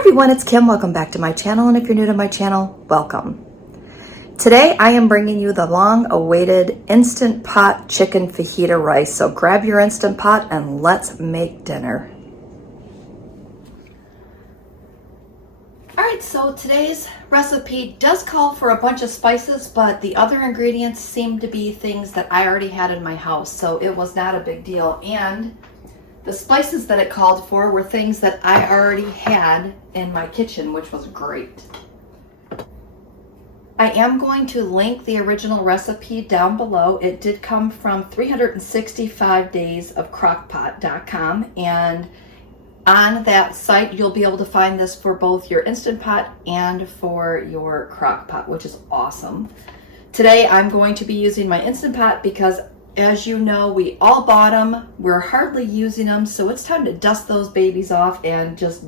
everyone, it's Kim. Welcome back to my channel, and if you're new to my channel, welcome. Today I am bringing you the long-awaited Instant Pot chicken fajita rice. So grab your Instant Pot and let's make dinner. Alright, so today's recipe does call for a bunch of spices, but the other ingredients seem to be things that I already had in my house, so it was not a big deal. And the spices that it called for were things that I already had in my kitchen, which was great. I am going to link the original recipe down below. It did come from 365daysofcrockpot.com, and on that site you'll be able to find this for both your Instant Pot and for your crock pot, which is awesome. Today I'm going to be using my Instant Pot because, as you know, we all bought them. We're hardly using them, so it's time to dust those babies off and just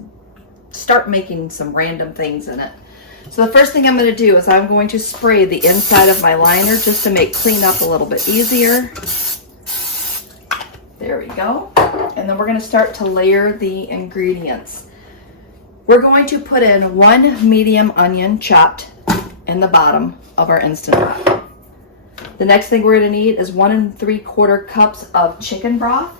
start making some random things in it. So the first thing I'm going to do is I'm going to spray the inside of my liner just to make cleanup a little bit easier. There we go. And then we're going to start to layer the ingredients. We're going to put in 1 medium onion chopped in the bottom of our Instant Pot. The next thing we're going to need is 1 3/4 cups of chicken broth.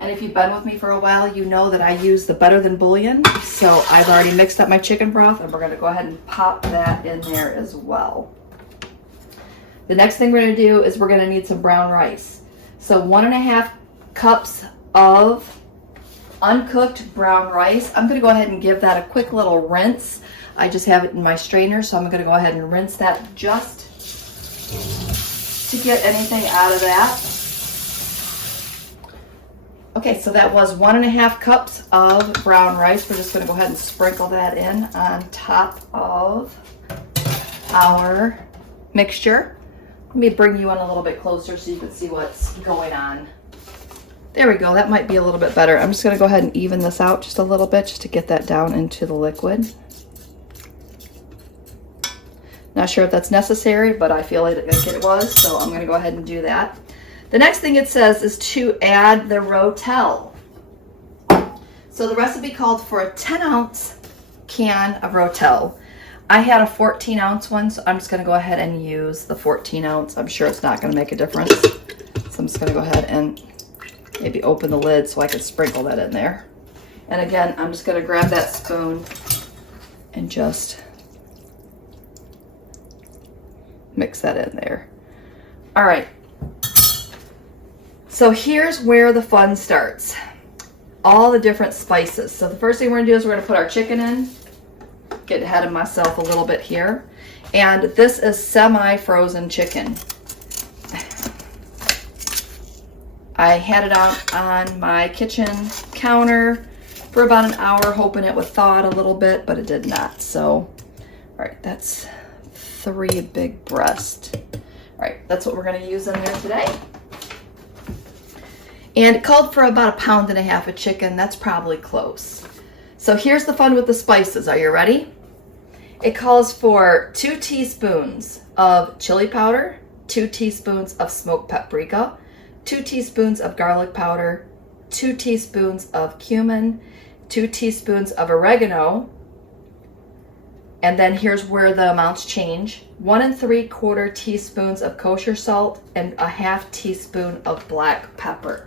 And if you've been with me for a while, you know that I use the Better Than Bouillon. So I've already mixed up my chicken broth, and we're going to go ahead and pop that in there as well. The next thing we're going to do is we're going to need some brown rice. So 1.5 cups of uncooked brown rice. I'm going to go ahead and give that a quick little rinse. I just have it in my strainer, so I'm going to go ahead and rinse that just to get anything out of that. Okay, so that was 1.5 cups of brown rice. We're just going to go ahead and sprinkle that in on top of our mixture. Let me bring you in a little bit closer so you can see what's going on. There we go, that might be a little bit better. I'm just going to go ahead and even this out just a little bit just to get that down into the liquid. Not sure if that's necessary, but I feel like it was, so I'm going to go ahead and do that. The next thing it says is to add the rotel. So the recipe called for a 10-ounce can of rotel. I had a 14-ounce one, so I'm just going to go ahead and use the 14-ounce. I'm sure it's not going to make a difference. So I'm just going to go ahead and maybe open the lid so I can sprinkle that in there. And again, I'm just going to grab that spoon and just mix that in there. All right. So here's where the fun starts. All the different spices. So the first thing we're going to do is we're going to put our chicken in. Get ahead of myself a little bit here. And this is semi-frozen chicken. I had it out on my kitchen counter for about an hour, hoping it would thaw out a little bit, but it did not. So, all right, that's 3 big breasts. All right, that's what we're going to use in there today. And it called for about 1.5 pounds of chicken. That's probably close. So here's the fun with the spices. Are you ready? It calls for 2 teaspoons of chili powder, 2 teaspoons of smoked paprika, 2 teaspoons of garlic powder, 2 teaspoons of cumin, 2 teaspoons of oregano, and then here's where the amounts change. 1 3/4 teaspoons of kosher salt and a 1/2 teaspoon of black pepper.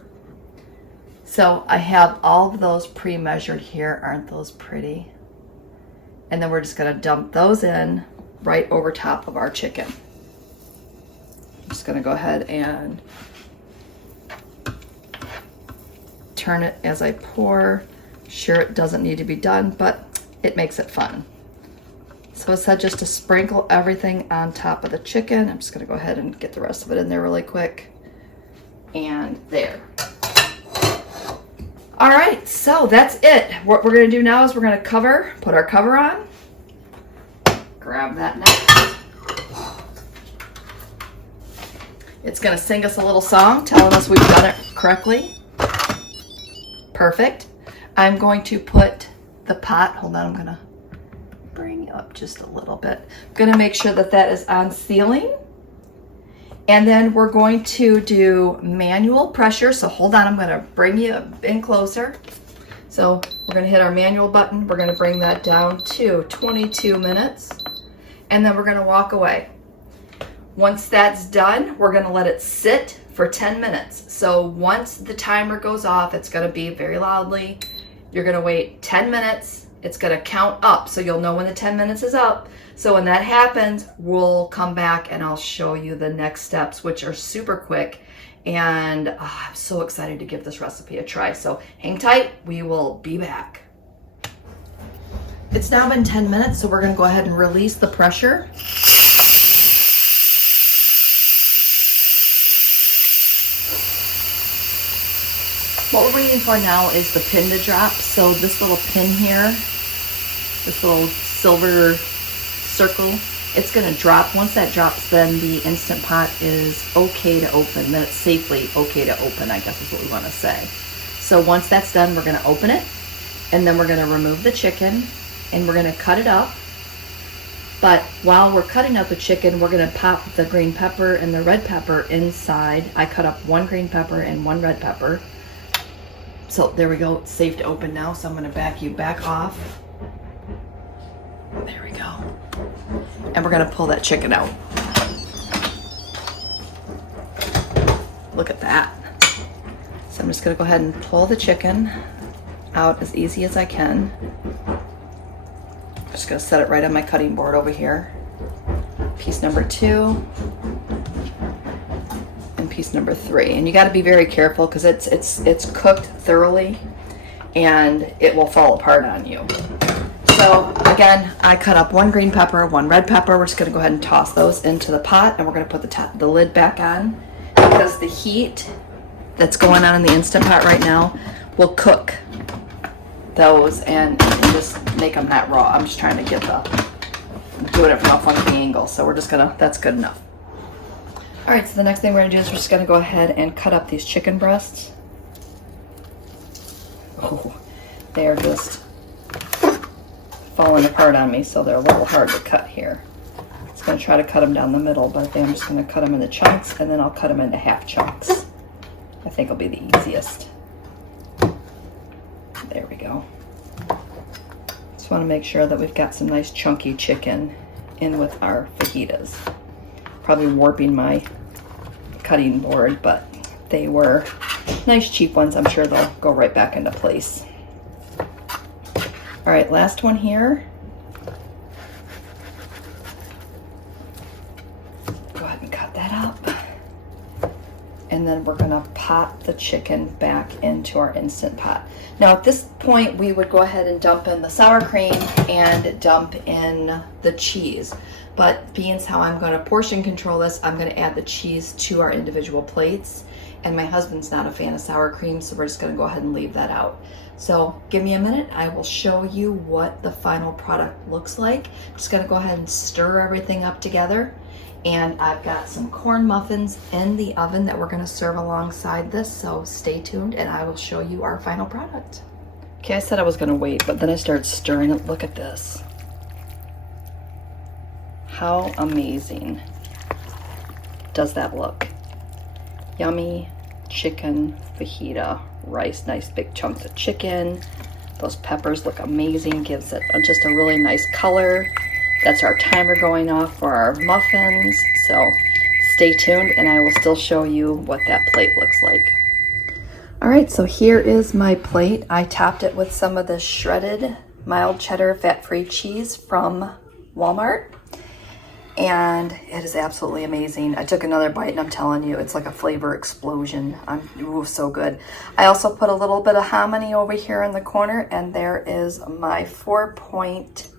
So I have all of those pre-measured here. Aren't those pretty? And then we're just going to dump those in right over top of our chicken. I'm just going to go ahead and turn it as I pour. Sure, it doesn't need to be done, but it makes it fun. So it said just to sprinkle everything on top of the chicken. I'm just going to go ahead and get the rest of it in there really quick. And there. All right, so that's it. What we're going to do now is we're going to put our cover on. Grab that next. It's going to sing us a little song telling us we've done it correctly. Perfect. I'm going to put the pot, hold on, I'm going to bring up just a little bit. I'm going to make sure that that is on sealing. And then we're going to do manual pressure. So hold on, I'm going to bring you in closer. So we're gonna hit our manual button. We're gonna bring that down to 22 minutes, and then we're gonna walk away. Once that's done, we're gonna let it sit for 10 minutes. So once the timer goes off, it's gonna beep very loudly. You're gonna wait 10 minutes. It's gonna count up, so you'll know when the 10 minutes is up. So when that happens, we'll come back and I'll show you the next steps, which are super quick. And I'm so excited to give this recipe a try. So hang tight, we will be back. It's now been 10 minutes, so we're gonna go ahead and release the pressure. What we're waiting for now is the pin to drop. So this little pin here, this little silver circle, it's gonna drop. Once that drops, then the Instant Pot is okay to open. Then it's safely okay to open, I guess is what we wanna say. So once that's done, we're gonna open it, and then we're gonna remove the chicken, and we're gonna cut it up. But while we're cutting up the chicken, we're gonna pop the green pepper and the red pepper inside. I cut up 1 green pepper and 1 red pepper. So there we go, it's safe to open now, so I'm gonna back you back off. There we go. And we're gonna pull that chicken out. Look at that. So I'm just gonna go ahead and pull the chicken out as easy as I can. Just gonna set it right on my cutting board over here. Piece number 2. And piece number 3. And you gotta be very careful because it's cooked thoroughly and it will fall apart on you. So again, I cut up 1 green pepper, 1 red pepper. We're just gonna go ahead and toss those into the pot, and we're gonna put the lid back on because the heat that's going on in the Instant Pot right now will cook those and just make them not raw. I'm just trying to get doing it from a funky angle. So we're just gonna, that's good enough. All right, so the next thing we're gonna do is we're just gonna go ahead and cut up these chicken breasts. Oh, they are just falling apart on me, so they're a little hard to cut here. It's gonna try to cut them down the middle, but I think I'm just gonna cut them into chunks, and then I'll cut them into half chunks. I think it'll be the easiest. There we go. Just wanna make sure that we've got some nice chunky chicken in with our fajitas. Probably warping my cutting board, but they were nice cheap ones. I'm sure they'll go right back into place. All right, last one here. Go ahead and cut that up. And then we're gonna pop the chicken back into our Instant Pot. Now at this point, we would go ahead and dump in the sour cream and dump in the cheese. But being how I'm gonna portion control this, I'm gonna add the cheese to our individual plates. And my husband's not a fan of sour cream, so we're just gonna go ahead and leave that out. So give me a minute, I will show you what the final product looks like. I'm just gonna go ahead and stir everything up together. And I've got some corn muffins in the oven that we're gonna serve alongside this, so stay tuned and I will show you our final product. Okay, I said I was gonna wait, but then I started stirring it. Look at this. How amazing does that look? Yummy chicken fajita rice, nice big chunks of chicken. Those peppers look amazing, gives it just a really nice color. That's our timer going off for our muffins. So stay tuned and I will still show you what that plate looks like. All right, so here is my plate. I topped it with some of the shredded mild cheddar fat-free cheese from Walmart. And it is absolutely amazing. I took another bite and I'm telling you, it's like a flavor explosion. Ooh, so good. I also put a little bit of hominy over here in the corner, and there is my 4-point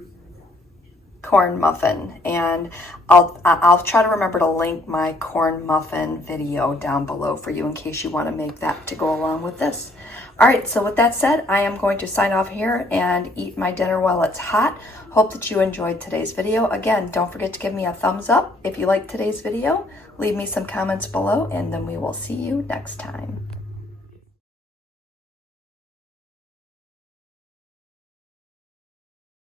corn muffin. And I'll try to remember to link my corn muffin video down below for you in case you want to make that to go along with this. All right, so with that said, I am going to sign off here and eat my dinner while it's hot. Hope that you enjoyed today's video. Again, don't forget to give me a thumbs up if you liked today's video. Leave me some comments below, and then we will see you next time.